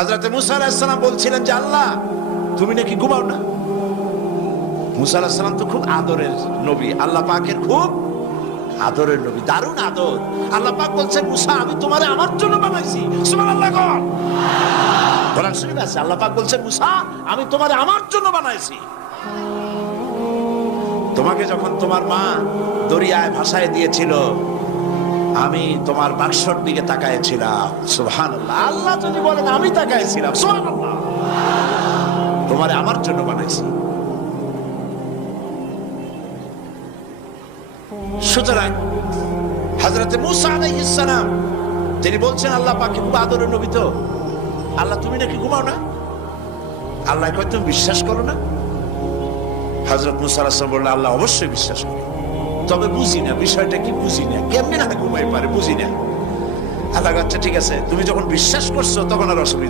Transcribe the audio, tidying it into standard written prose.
হযরত মুসা আলাইহিস সালাম বলছিলেন যে আল্লাহ তুমি নাকি ঘুমাও না। মুসা আলাইহিস সালাম তো খুব আদরের নবী, আল্লাহ পাকের খুব আদরের নবী, দারুণ আদর। আল্লাহ পাক বলছেন মুসা আমি তোমারে আমার জন্য বানাইছি। সুবহানাল্লাহ। কোরআন শরীফে আছে আল্লাহ পাক বলছেন মুসা আমি তোমারে আমার জন্য বানাইছি। তোমাকে যখন তোমার মা দরিয়ায় ভাসায় দিয়েছিল আমি তোমার বাক্সর দিকে তাকাইছিলাম। সুবহানাল্লাহ। আল্লাহ যদি বলেন আমি তাকাইছিলাম, সুবহানাল্লাহ, তোমারে আমার জন্য বানাইছি। সুতরাং হযরত মুসা আলাইহিস সালাম তিনি বলছেন আল্লাহ পাক খুব আদরের নবী, তো আল্লাহ তুমি নাকি ঘুমাও না? আল্লাহ কয় তুমি বিশ্বাস করো না? হযরত মুসা আলাইহিস সালাম বললেন আল্লাহ অবশ্যই বিশ্বাস করি, তবে বুঝি না বিষয়টা কি, বুঝি না কেমনে না ঘুমাই পারে, বুঝি না। আল্লাহ আচ্ছা ঠিক আছে, তুমি যখন বিশ্বাস করছো তখন আর অসুবিধা